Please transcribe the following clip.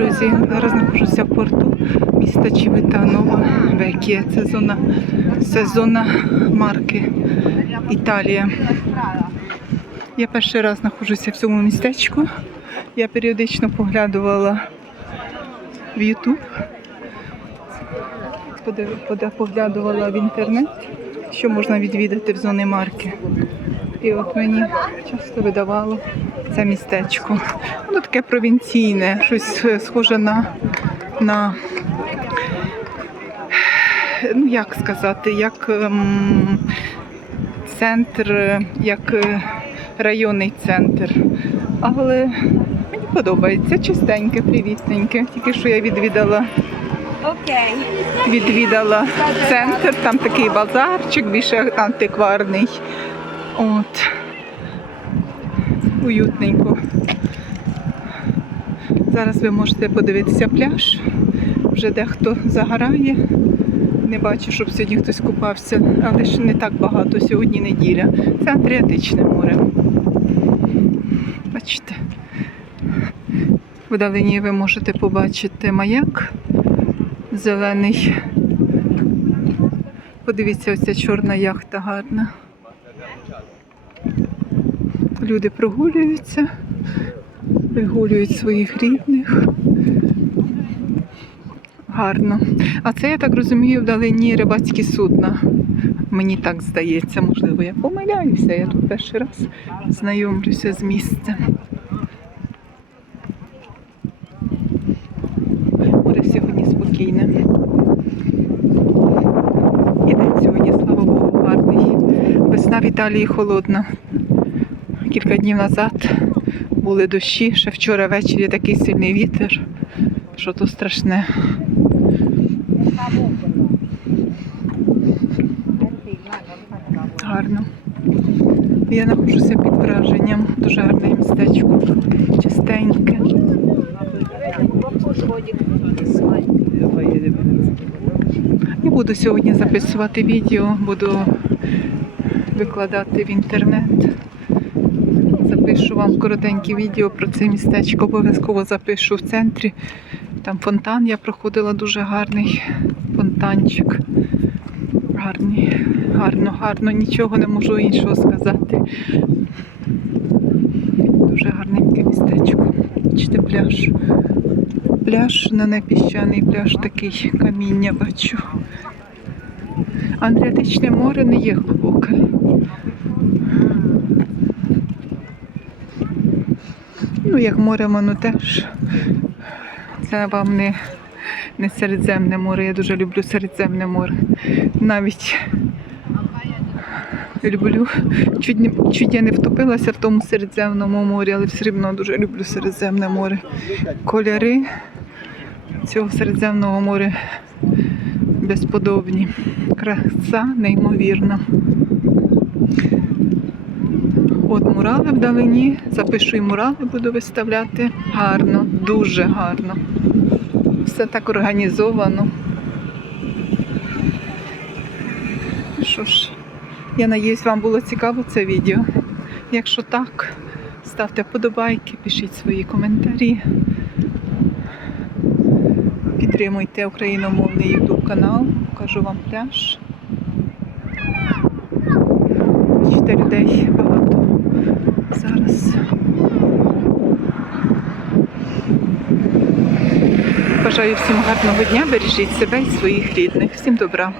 друзі! Зараз знаходжуся в порту міста Чівитанова Векія. Це зона, це зона марки Італія. Я перший раз знаходжуся в цьому містечку. Я періодично поглядувала в YouTube, поглядувала в інтернет, що можна відвідати в зоні марки. І от мені часто видавало це містечко. Воно таке провінційне, щось е, схоже на, на ну як сказати, як ем, центр, е, як е, районний центр. Але мені подобається чистеньке, привітненьке. Тільки що я відвідала. Відвідала центр, там такий базарчик, більше антикварний. От. Уютненько. Зараз ви можете подивитися пляж. Вже дехто загорає. Не бачу, щоб сьогодні хтось купався, але ж не так багато. Сьогодні неділя. Це Адріатичне море. Бачите? Вдалині ви можете побачити маяк зелений. Подивіться, оця чорна яхта гарна. Люди прогулюються, вигулюють своїх рідних. Гарно. А це, я так розумію, вдалині рибацькі судна. Мені так здається, можливо, я помиляюся. Я тут перший раз знайомлюся з місцем. Море сьогодні спокійне. І день сьогодні, слава Богу, гарний. Весна в Італії холодна. Кілька днів назад були дощі, ще вчора ввечері такий сильний вітер, що то страшне. Гарно. Я знаходжуся під враженням. Дуже гарне містечко. Чистеньке. Я буду сьогодні записувати відео, буду викладати в інтернет. Запишу вам коротеньке відео про це містечко. Обов'язково запишу в центрі. Там фонтан я проходила дуже гарний фонтанчик. Гарний, гарно, гарно, нічого не можу іншого сказати. Дуже гарненьке містечко. Бачите, пляж. Пляж, на непіщаний пляж такий каміння бачу. Адріатичне море не є глибоке. Ну, як море, воно теж. Це вам не, не Середземне море. Я дуже люблю Середземне море. Навіть люблю. Чуть, не- чуть я не втопилася в тому Середземному морі, але все одно дуже люблю Середземне море. Кольори цього Середземного моря безподобні. Краса неймовірна. От мурали вдалині. Запишу і мурали буду виставляти. Гарно, дуже гарно. Все так організовано. Що ж, я надіюсь, вам було цікаво це відео. Якщо так, ставте вподобайки, пишіть свої коментарі. Підтримуйте україномовний YouTube канал, покажу вам пляж. Бачите, людей багато зараз. Бажаю всім гарного дня, бережіть себе і своїх рідних. Всім добра.